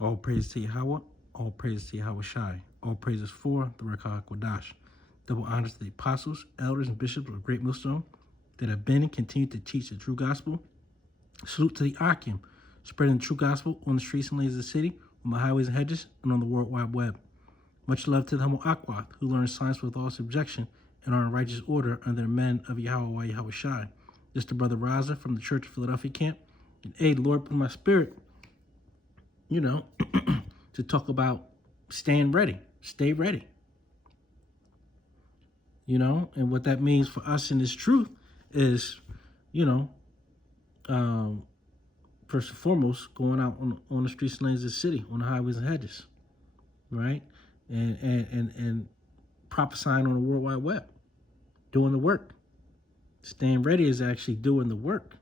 All praise to Yahweh, all praise to Yahweh Shai, all praises for the Rekha Kodash. Double honors to the apostles, elders, and bishops of Great Millstone that have been and continue to teach the true gospel. Salute to the Akim, spreading the true gospel on the streets and lanes of the city, on the highways and hedges, and on the World Wide Web. Much love to the humble Akwath, who learn science with all subjection and are in righteous order under the men of Yahweh Yahweh Shai. This is the brother Raza from the Church of Philadelphia camp. And hey, the Lord put in my spirit, to talk about staying ready, stay ready. And what that means for us in this truth is, first and foremost, going out on the streets and lanes of the city, on the highways and hedges, right? And prophesying on the World Wide Web, doing the work. Staying ready is actually doing the work.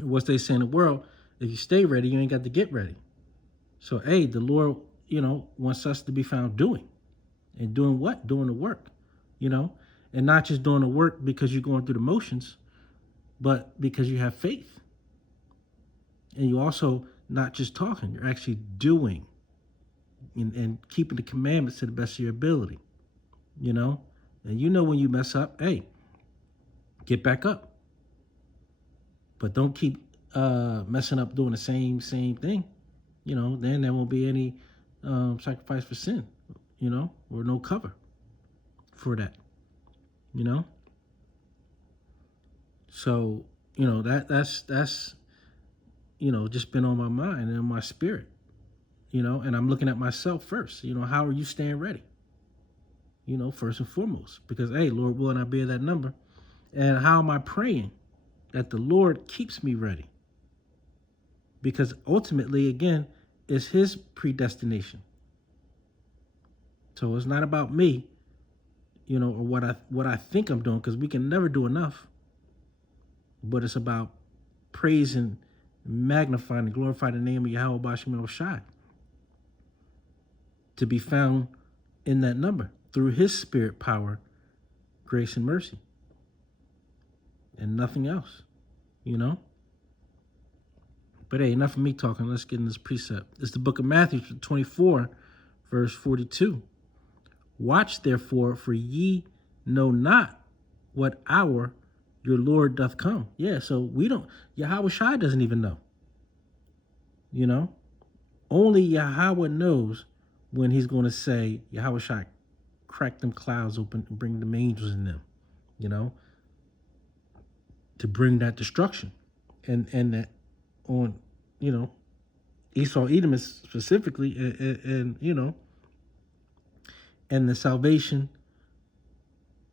What they say in the world, if you stay ready, you ain't got to get ready. So, hey, the Lord, wants us to be found doing. And doing what? Doing the work, and not just doing the work because you're going through the motions, but because you have faith. And you also not just talking, you're actually doing and keeping the commandments to the best of your ability, And when you mess up, hey, get back up. But don't keep messing up doing the same thing, then there won't be any sacrifice for sin, or no cover for that, So, that's just been on my mind and in my spirit, and I'm looking at myself first, how are you staying ready? First and foremost, because, hey, Lord willing, I bear that number. And how am I praying that the Lord keeps me ready? Because ultimately, again, it's his predestination. So it's not about me, or what I think I'm doing, because we can never do enough. But it's about praising, magnifying, and glorifying the name of Yahweh Bashim Shai, to be found in that number through his spirit, power, grace, and mercy, and nothing else, But hey, enough of me talking. Let's get in this precept. It's the book of Matthew 24, verse 42. Watch therefore, for ye know not what hour your Lord doth come. Yeah, so we don't, Yahweh Shai doesn't even know. Only Yahweh knows when he's going to say, Yahweh Shai, crack them clouds open and bring them angels in them, to bring that destruction. And that on, Esau, Edom specifically, and and the salvation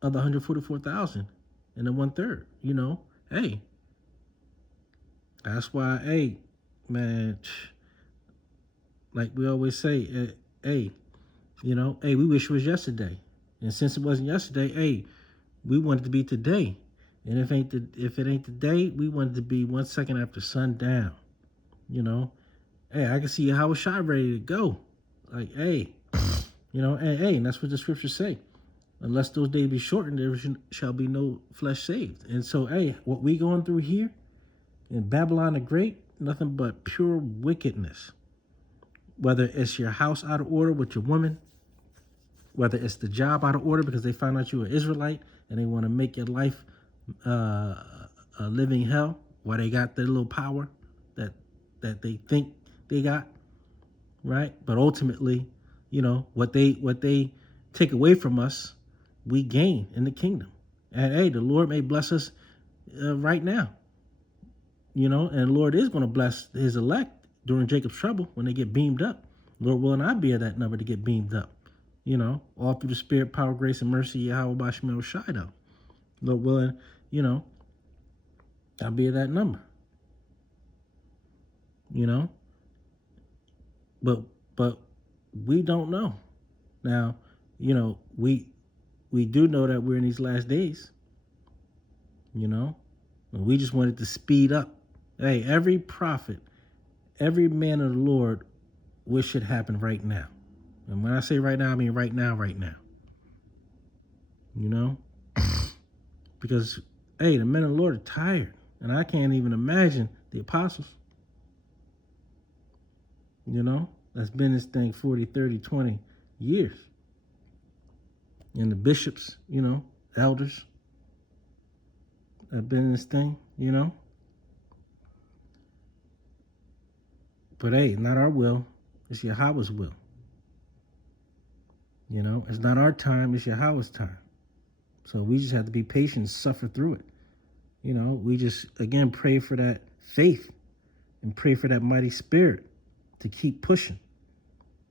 of the 144,000 and the 1/3, hey, that's why, hey, man, like we always say, hey, hey, we wish it was yesterday. And since it wasn't yesterday, hey, we want it to be today. And if it ain't today, we want it to be 1 second after sundown. Hey, I can see Yahweh Shai ready to go. Like, hey, and that's what the scriptures say. Unless those days be shortened, there shall be no flesh saved. And so, hey, what we going through here in Babylon the Great, nothing but pure wickedness. Whether it's your house out of order with your woman, whether it's the job out of order because they found out you're an Israelite and they want to make your life a living hell, while they got their little power that they think they got, right? But ultimately, what they take away from us, we gain in the kingdom. And hey, the Lord may bless us right now, and the Lord is going to bless his elect during Jacob's trouble when they get beamed up. Lord willing, I be at that number to get beamed up, all through the spirit, power, grace, and mercy, Yahweh Bashim Shai, though. Lord willing, I'll be at that number, but we don't know. Now, we do know that we're in these last days, and we just wanted to speed up. Hey, every prophet, every man of the Lord wish it happened right now. And when I say right now, I mean right now. Because, hey, the men of the Lord are tired. And I can't even imagine the apostles. you know, that's been this thing 40, 30, 20 years. And the bishops, you know, elders have been in this thing, you know. But hey, not our will, it's Yahweh's will. You know, it's not our time, it's Yahweh's time. So we just have to be patient, suffer through it. You know, we just, again, pray for that faith and pray for that mighty spirit to keep pushing.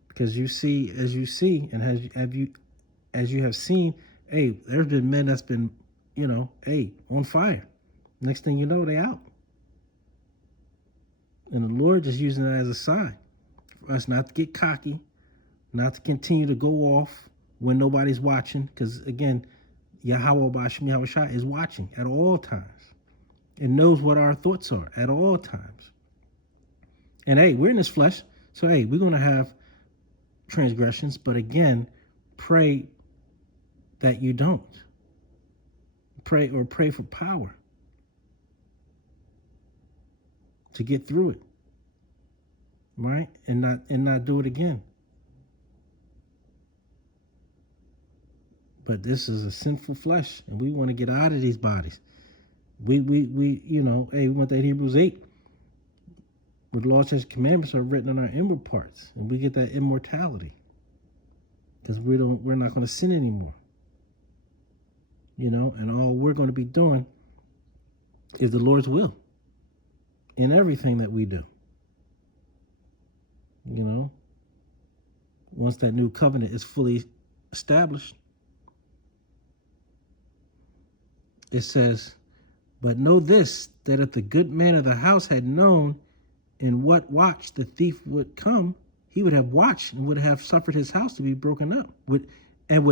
Because you see, as you see, and as you have seen, hey, there's been men that's been, you know, hey, on fire. Next thing you know, they out. And the Lord just using it as a sign for us not to get cocky, not to continue to go off when nobody's watching. Because again, Yahweh Bashim Yahushua is watching at all times and knows what our thoughts are at all times. And hey, we're in this flesh, so hey, we're going to have transgressions, but again, pray that you don't. Pray for power to get through it, right? And not do it again. But this is a sinful flesh, and we want to get out of these bodies. We you know, hey, we want that Hebrews 8, where the law, statutes, commandments are written on our inward parts, and we get that immortality because we're not going to sin anymore. You know, and all we're going to be doing is the Lord's will in everything that we do. You know, once that new covenant is fully established, it says, but know this, that if the good man of the house had known in what watch the thief would come, he would have watched and would have suffered his house to be broken up, would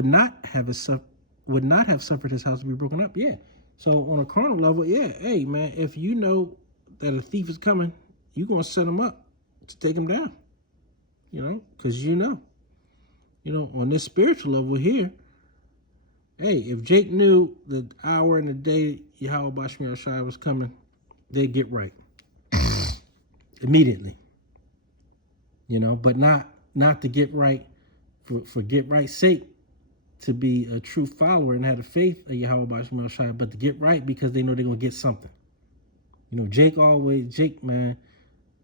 not have suffered his house to be broken up. Yeah. So on a carnal level, yeah, hey man, if you know that a thief is coming, you're gonna set him up to take him down. You know, because you know, on this spiritual level here, hey, if Jake knew the hour and the day Yahweh Bashmir Shai was coming, they'd get right immediately. You know, but not to get right for get right's sake, to be a true follower and have the faith of Yahweh Bashmir Shai, but to get right because they know they're gonna get something. You know, Jake, man,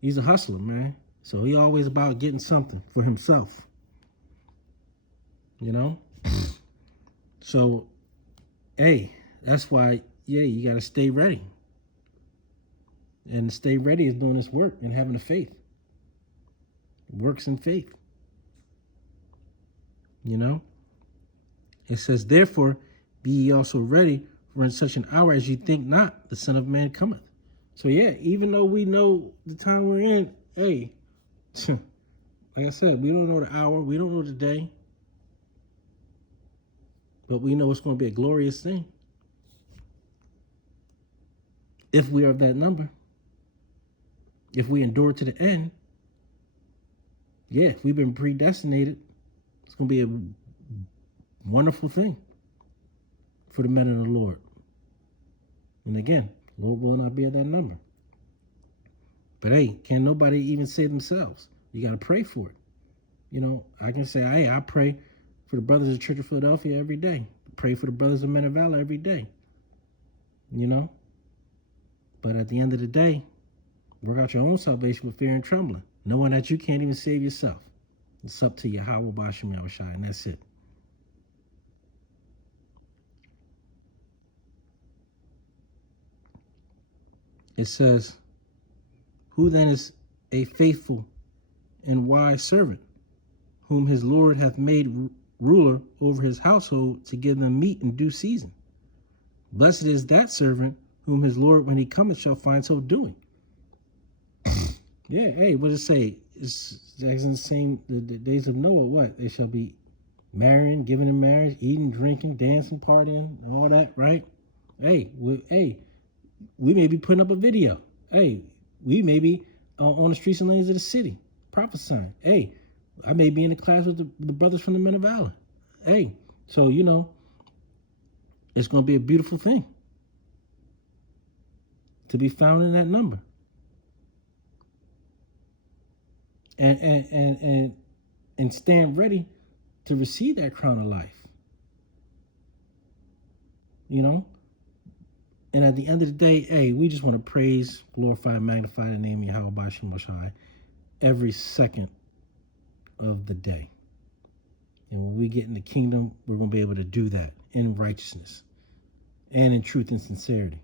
he's a hustler, man. So he always about getting something for himself. You know? So, hey, that's why, yeah, you got to stay ready. And stay ready is doing this work and having the faith. Works in faith. You know? It says, therefore, be ye also ready, for in such an hour as ye think not, the Son of Man cometh. So, yeah, even though we know the time we're in, hey, like I said, we don't know the hour, we don't know the day, but we know it's going to be a glorious thing if we are of that number. If we endure to the end, yeah, if we've been predestinated, it's going to be a wonderful thing for the men of the Lord. And again, Lord will not be at that number. But hey, can nobody even save themselves? You got to pray for it. You know, I can say, hey, I pray for the brothers of the Church of Philadelphia every day. Pray for the brothers of Men of Valor every day. You know? But at the end of the day, work out your own salvation with fear and trembling, knowing that you can't even save yourself. It's up to Yahweh Bashim Yahushai, and that's it. It says, who then is a faithful and wise servant, whom his Lord hath made ruler over his household to give them meat in due season? Blessed is that servant whom his Lord, when he cometh, shall find so doing. Yeah, hey, what does it say? It's the same, the days of Noah, what? They shall be marrying, giving in marriage, eating, drinking, dancing, partying, all that, right? Hey, we may be putting up a video. Hey, we may be on the streets and lanes of the city prophesying. Hey, I may be in the class with the brothers from the Men of Valor. Hey, so, you know, it's going to be a beautiful thing to be found in that number. and stand ready to receive that crown of life. You know? And at the end of the day, hey, we just want to praise, glorify, and magnify the name of Yahweh Bashim Most High every second of the day. And when we get in the kingdom, we're going to be able to do that in righteousness and in truth and sincerity.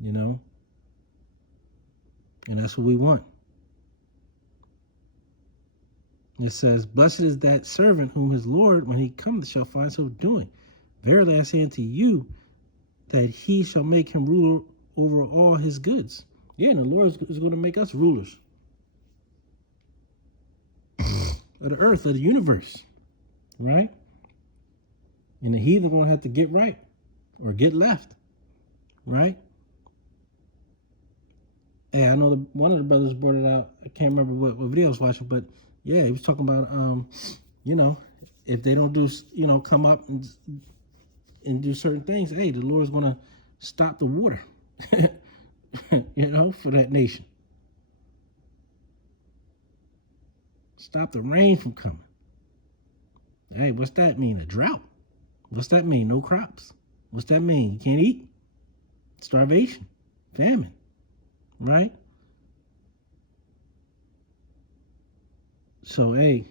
You know? And that's what we want. It says, blessed is that servant whom his Lord, when he cometh, shall find so doing. Verily I say unto you, that he shall make him ruler over all his goods. Yeah, and the Lord is going to make us rulers of the earth, of the universe, right? And the heathen going to have to get right or get left, right? Hey, I know one of the brothers brought it out. I can't remember what video I was watching, but yeah, he was talking about, you know, if they don't do, you know, come up and do certain things, hey, the Lord's going to stop the water, you know, for that nation. Stop the rain from coming. Hey, what's that mean? A drought? What's that mean? No crops. What's that mean? You can't eat? Starvation, famine, right? So, hey,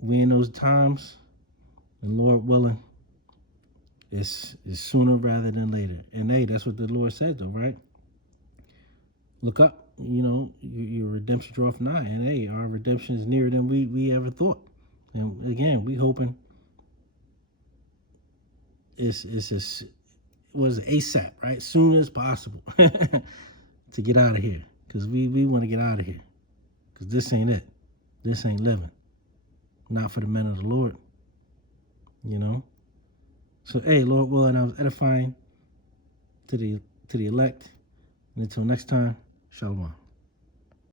we in those times, and Lord willing, it's sooner rather than later. And hey, that's what the Lord said though, right? Look up, you know, your redemption draweth nigh. And hey, our redemption is nearer than we ever thought. And again, we hoping it's just was ASAP, right? Soon as possible to get out of here. Because we want to get out of here. Because this ain't it. This ain't living. Not for the men of the Lord. You know? So, hey, Lord willing, I was edifying to the elect. And until next time, shalom.